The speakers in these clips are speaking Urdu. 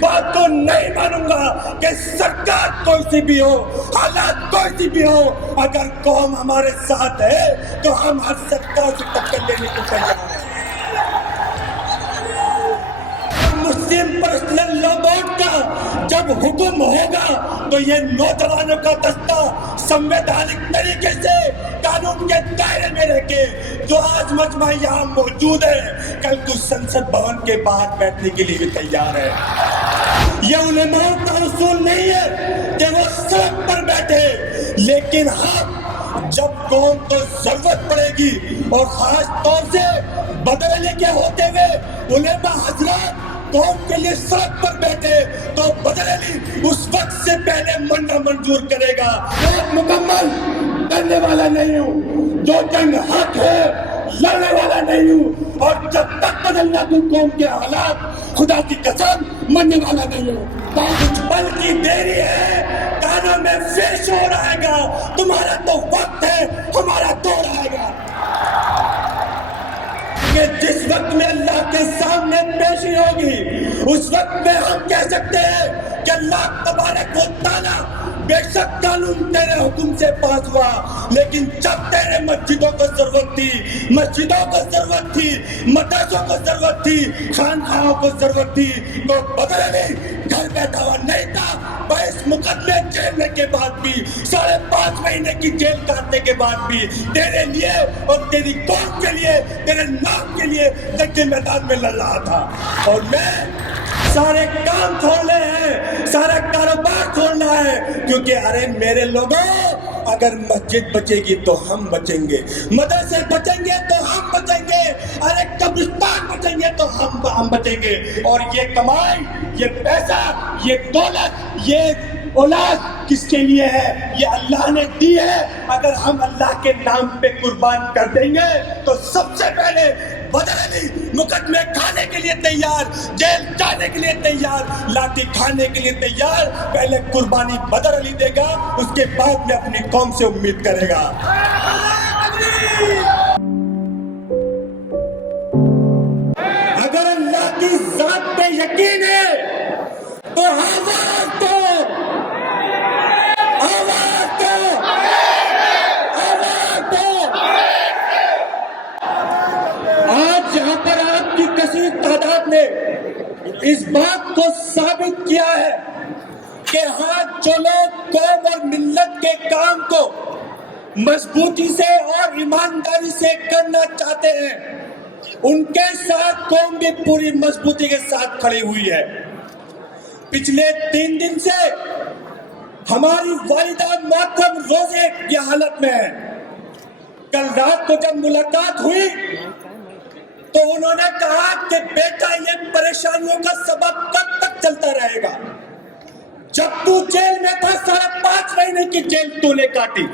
بات کو نہیں مانوں گا کہ سرکار کوئی سی بھی ہو، حالات کوئی سی بھی ہو، اگر قوم ہمارے ساتھ ہے تو ہم ہر سرکار سے ٹکر لینے کو تیار ہیں۔ مسلم پرسنل لا بورڈ کا جب حکم ہوگا تو یہ نوجوانوں کا دستہ سنویدھانک طریقے سے قانون کے دائرے میں رہ کے جو آج مجمع یہاں موجود ہے، کل تو سنسد بھون کے باہر بیٹھنے کے لیے بھی تیار ہے۔ یہ علماء کا اصول نہیں ہے کہ وہ سڑک پر بیٹھے، لیکن ہم جب قوم کو ضرورت پڑے گی اور خاص طور سے بدلنے کے ہوتے ہوئے علماء حضرات قوم کے لیے سڑک پر بیٹھے تو بدلنی اس وقت سے پہلے منڈا منظور کرے گا۔ ایک مکمل کرنے والا نہیں ہوں، جو جنگ حق ہے لڑنے والا نہیں ہوں، اور جب تک بدلنا تو قوم کے حالات خدا کی قسم مننے والا نہیں ہوں۔ کچھ پل کی دیری ہے، کانوں میں پھر شور آئے گا، تمہارا تو وقت ہے، ہمارا دور آئے گا۔ کہ جس وقت میں اللہ کے سامنے پیشی ہوگی اس وقت میں ہم کہہ سکتے ہیں کہ اللہ تبارک و تعالیٰ بے شک قانون تیرے حکم سے پاس ہوا، لیکن جب تیرے مسجدوں کو ضرورت تھی، مسجدوں کو ضرورت تھی، مدرسوں کو ضرورت تھی، خانقاہوں کو ضرورت تھی، تو بدلنے گھر بیٹھا ہوا نہیں تھا۔ 22 مقدمے جیلنے کے بعد بھی، 5.5 مہینے کی جیل کاٹنے کے بعد بھی تیرے لیے اور تیری قوم کے لیے، تیرے نام کے لیے جنگ میدان میں لڑ رہا تھا۔ اور میں سارے کام چھوڑنے ہیں، سارا کاروبار چھوڑنا ہے، کیونکہ ارے میرے لوگوں، اگر مسجد بچے گی تو ہم بچیں گے، مدرسے بچیں گے تو ہم بچیں گے، ارے قبرستان بچیں گے تو ہم بچیں گے۔ اور یہ کمائی، یہ پیسہ، یہ دولت، یہ اولاد کس کے لیے ہے؟ یہ اللہ نے دی ہے۔ اگر ہم اللہ کے نام پہ قربان کر دیں گے تو سب سے پہلے بدلنی مقدمے کھانے کے لیے تیار، جیل جانے کے لیے تیار، لاٹھی کھانے کے لیے تیار، پہلے قربانی بدر علی دے گا، اس کے بعد میں اپنی قوم سے امید کرے گا۔ اگر اللہ کی ذات پہ یقین ہے تو آواز دو، آواز دو، آواز دو۔ آج یہاں پر آپ کی کثیر تعداد نے اس بات کو ثابت کیا ہے کہ ہاں جو لوگ قوم اور ملت کے کام کو مضبوطی سے اور ایمانداری سے کرنا چاہتے ہیں، ان کے ساتھ قوم بھی پوری مضبوطی کے ساتھ کھڑی ہوئی ہے۔ پچھلے 3 دن سے ہماری والدہ محترم روزے کی حالت میں ہے۔ کل رات کو جب ملاقات ہوئی تو انہوں نے کہا کہ بیٹا یہ پریشانیوں کا سبب کب تک چلتا رہے گا؟ جب تو جیل میں تھا 5.5 مہینے کی جیل تو نے کاٹی،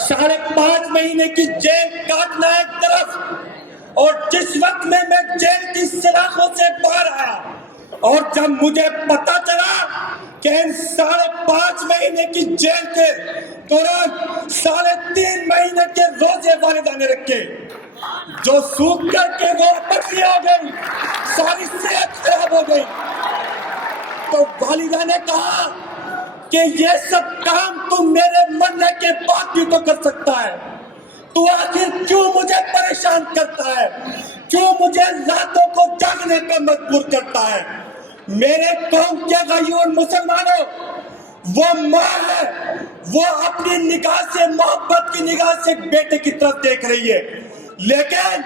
5.5 مہینے کی جیل کاٹنا ایک طرف، اور جس وقت میں جیل کی سلاخوں سے باہر آیا اور جب مجھے پتا چلا کہ ان 5.5 مہینے کی جیل کے دوران 3.5 مہینے کے روزے والدہ نے رکھے، جو سوکھ کر کے وہ پتلی ہو گئی، ساری صحت خراب ہو گئی، تو والدہ نے کہا کہ یہ سب کام تم میرے مرنے کے بعد بھی تو کر سکتا ہے، تو آخر کیوں مجھے پریشان کرتا ہے، کیوں مجھے راتوں کو جاگنے پر مجبور کرتا ہے؟ میرے قوم کے غیور مسلمانوں، وہ ماں ہے، وہ اپنی نگاہ سے، محبت کی نگاہ سے بیٹے کی طرف دیکھ رہی ہے، لیکن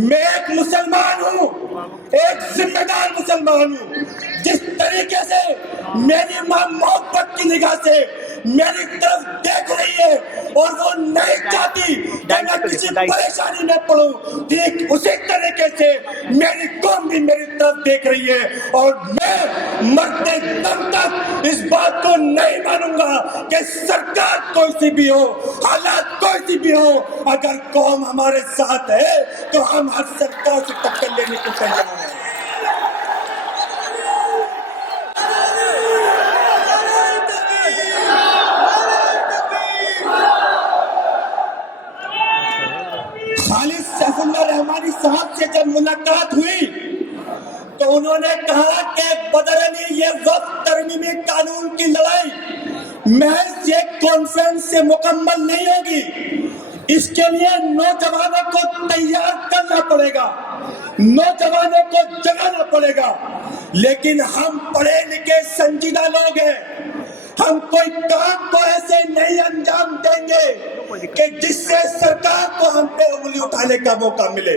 میں ایک مسلمان ہوں، ایک ذمہ دار مسلمان ہوں۔ جس طریقے سے میری ماں محبت کی نگاہ سے میری طرف دیکھ رہی ہے اور وہ نہیں چاہتی کہ میں کسی پریشانی میں پڑوں، ٹھیک اسی طریقے سے میری قوم بھی میری طرف دیکھ رہی ہے، اور میں مرتے دم تک اس بات کو نہیں مانوں گا کہ سرکار کوئی سی بھی ہو، حالات کوئی سی بھی ہو، اگر قوم ہمارے ساتھ ہے تو ہم ہر سرکار سے ٹکر لینے کو تیار ہیں۔ خالد سیف اللہ رحمانی صاحب سے جب ملاقات ہوئی تو انہوں نے کہا کہ بدر علی یہ وقت ترمیمی قانون کی لڑائی محض ایک کانفرنس سے مکمل نہیں ہوگی، اس کے لیے نوجوانوں کو تیار کرنا پڑے گا، نوجوانوں کو جگانا پڑے گا۔ لیکن ہم پڑھے لکھے سنجیدہ لوگ ہیں، ہم کوئی کام کو ایسے نہیں انجام دیں گے کہ جس سے سرکار کو ہم پہ انگلی اٹھانے کا موقع ملے۔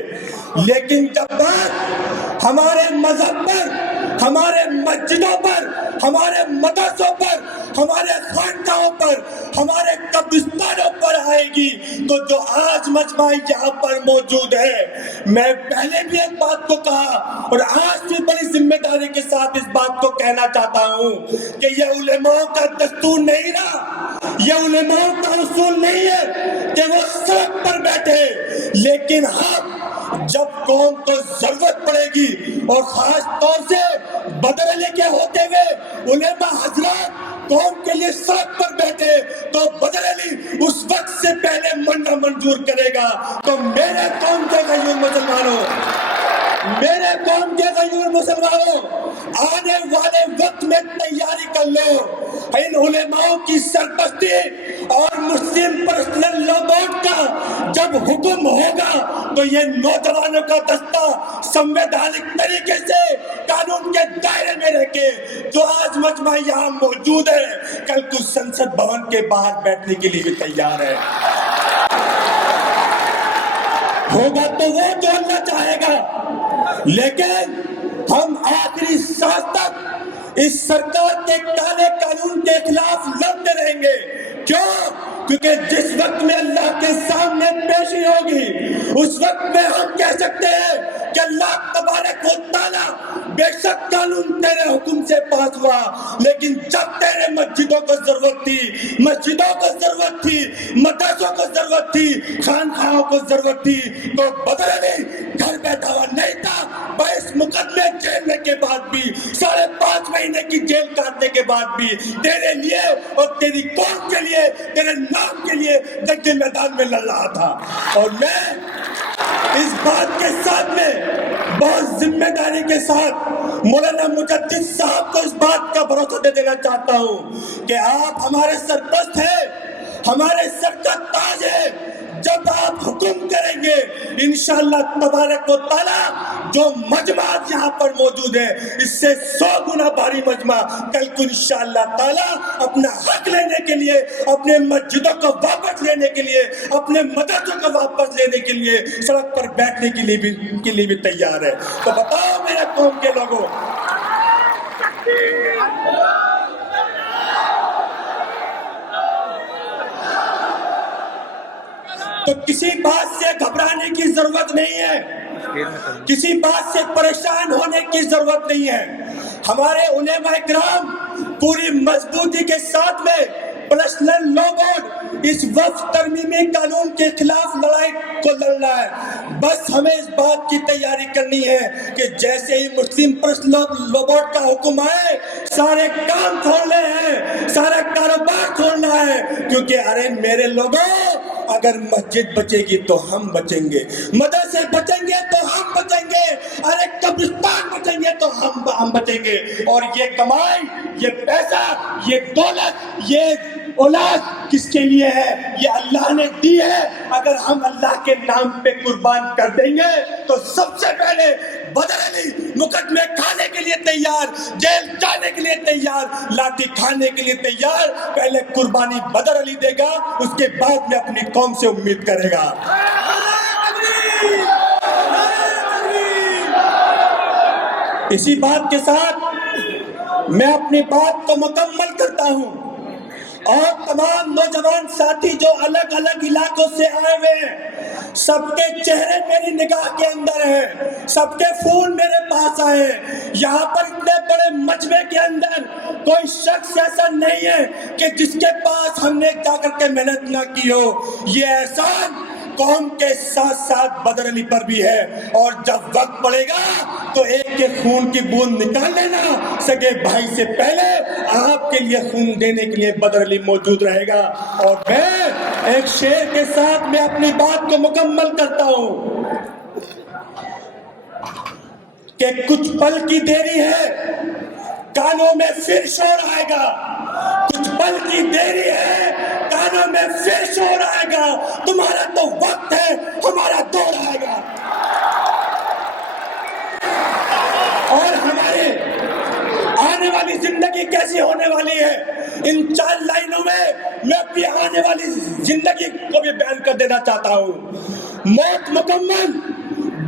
لیکن جب بات ہمارے مذہب پر، ہمارے مسجدوں پر، ہمارے مدرسوں پر، ہمارے خانقاہوں پر، ہمارے قبرستانوں پر آئے گی تو جو آج مجمع یہاں پر موجود ہے، میں پہلے بھی ایک بات کو کہا اور آج بھی بڑی ذمہ داری کے ساتھ اس بات کو کہنا چاہتا ہوں کہ یہ علماء کا دستور نہیں رہا، یہ علماء کا اصول نہیں ہے کہ وہ سڑک پر بیٹھے، لیکن ہم جب قوم کو ضرورت پڑے گی اور خاص طور سے بدر علی کے ہوتے ہوئے علماء حضرات قوم کے لیے سڑک پر بیٹھے تو بدر علی اس وقت سے پہلے مرنا منظور کرے گا۔ تو میرے قوم کے غیور مسلمانوں، میرے قوم کے غیور مسلمانوں، آنے والے وقت میں تیاری کر لو۔ ان علماء کی سرپرستی اور مسلم پرسنل لا بورڈ کا جب حکم ہوگا تو یہ نوجوانوں کا دستہ سنویدھانک طریقے سے قانون کے دائرے میں رہ کے جو آج مجمع یہاں موجود ہے، کل کو سنسد بھون کے باہر بیٹھنے کے لیے بھی تیار ہے۔ ہوگا تو وہ جو اللہ چاہے گا، لیکن ہم آخری سانس تک اس سرکار کے کالے قانون کے خلاف لڑتے رہیں گے۔ کیوں؟ کیونکہ جس وقت میں اللہ کے سامنے پیشی ہوگی اس وقت میں ہم کہہ سکتے ہیں کہ اللہ تبارک و تعالیٰ بے شک قانون تیرے حکم سے پاس ہوا، لیکن جب تیرے مسجدوں کو ضرورت تھی، مسجدوں کو ضرورت تھی، مدرسوں کو ضرورت تھی، خانقاہوں کو ضرورت تھی، تو بدر علی گھر بیٹھا ہوا نہیں تھا۔ 22 مقدمے جیلنے کے بعد بھی، 5.5 مہینے کی جیل کاٹنے کے بعد بھی تیرے لیے اور تیری قوم کے لیے، تیرے نام کے لیے جنگ کے میدان میں لڑ رہا تھا۔ اور میں اس بات کے ساتھ میں بہت ذمہ داری کے ساتھ مولانا مجدد صاحب کو اس بات کا بھروسہ دے دینا چاہتا ہوں کہ آپ ہمارے سرپرست ہیں، ہمارے سر کا تاج ہے۔ جب آپ حکم کریں گے انشاءاللہ تبارک و تعالیٰ جو مجمع یہاں پر موجود ہے اس سے 100 گنا بھاری مجمع کل کو انشاءاللہ تعالیٰ اپنا حق لینے کے لیے، اپنے مسجدوں کو واپس لینے کے لیے، اپنے مدرسوں کو واپس لینے کے لیے سڑک پر بیٹھنے کے لیے بھی تیار ہے۔ تو بتاؤ میرے قوم کے لوگوں، تو کسی بات سے گھبرانے کی ضرورت نہیں ہے، کسی بات سے پریشان ہونے کی ضرورت نہیں ہے۔ ہمارے علماء کرام پوری مضبوطی کے ساتھ میں پرسنل لا بورڈ اس وقت ترمیمی قانون کے خلاف لڑائی کو لڑ رہا ہے۔ بس ہمیں اس بات کی تیاری کرنی ہے کہ جیسے ہی مسلم پرسنل لا بورڈ کا حکم آئے سارے کام چھوڑنے ہیں، سارا کاروبار چھوڑنا ہے، کیونکہ ارے میرے لوگوں اگر مسجد بچے گی تو ہم بچیں گے، مدرسے بچیں گے تو ہم بچیں گے، ارے قبرستان بچیں گے تو ہم بچیں گے۔ اور یہ کمائی، یہ پیسہ، یہ دولت، یہ اولاد کس کے لیے ہے؟ یہ اللہ نے دی ہے۔ اگر ہم اللہ کے نام پہ قربان کر دیں گے تو سب سے پہلے بدر علی مقدمے کھانے کے لیے تیار، جیل جانے کے لیے تیار، لاٹھی کھانے کے لیے تیار۔ پہلے قربانی بدر علی دے گا، اس کے بعد میں اپنی قوم سے امید کرے گا۔ اسی بات کے ساتھ میں اپنی بات کو مکمل کرتا ہوں اور تمام نوجوان ساتھی جو الگ الگ علاقوں سے آئے ہوئے ہیں سب کے چہرے میری نگاہ کے اندر ہیں، سب کے فون میرے پاس آئے ہیں۔ یہاں پر اتنے بڑے مجمع کے اندر کوئی شخص ایسا نہیں ہے کہ جس کے پاس ہم نے جا کر کے محنت نہ کی ہو۔ یہ احسان قوم کے ساتھ ساتھ بدر علی پر بھی ہے، اور جب وقت پڑے گا تو ایک کے خون کی بوند نکال لینا، سگے بھائی سے پہلے آپ کے لیے خون دینے کے لیے بدر علی موجود رہے گا۔ اور میں ایک شعر کے ساتھ میں اپنی بات کو مکمل کرتا ہوں کہ کچھ پل کی دیری ہے، کانوں میں پھر شور آئے گا، کچھ پل کی دیری ہے، کانوں میں پھر شور آئے گا، تمہارا تو وقت ہے، ہمارا دور آئے گا۔ اور ہمارے آنے والی زندگی کیسی ہونے والی ہے، ان 4 لائنوں میں میں اپنی آنے والی زندگی کو بھی بیان کر دینا چاہتا ہوں۔ موت مکمل،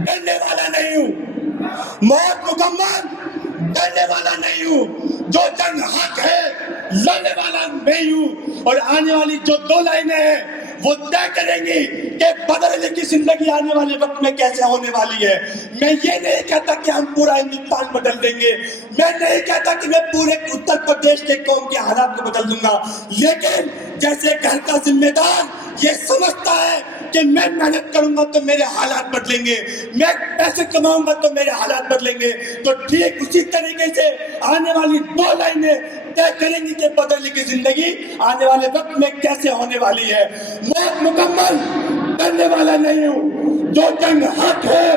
ڈرنے والا نہیں ہوں، موت مکمل، ڈرنے والا نہیں ہوں، جو جنگ حق ہے لڑنے والا نہیں ہوں۔ اور آنے والی جو 2 لائنیں ہیں وہ طے کریں گی کہ بدلنے کی زندگی آنے والے وقت میں کیسے ہونے والی ہے۔ میں یہ نہیں کہتا کہ ہم پورا ہندوستان بدل دیں گے، میں نہیں کہتا کہ میں پورے اتر پردیش کے قوم کے حالات کو بدل دوں گا، لیکن جیسے گھر کا ذمہ دار یہ سمجھتا ہے کہ میں محنت کروں گا تو میرے حالات بدلیں گے، میں پیسے کماؤں گا تو میرے حالات بدلیں گے، تو ٹھیک اسی طریقے سے آنے والی 2 لائنیں طے کریں گی کہ بدلنے کی زندگی آنے والے وقت میں کیسے ہونے والی ہے۔ موت مکمل، ڈرنے والا نہیں ہوں، جو جنگ حق ہے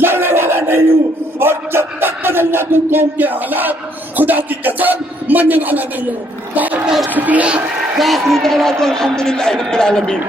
لڑنے والا نہیں ہوں، اور جب تک بدلنا تو قوم کے حالات خدا کی قسم مننے والا نہیں ہوں۔ بہت بہت شکریہ۔ الحمدللہ رب العالمین۔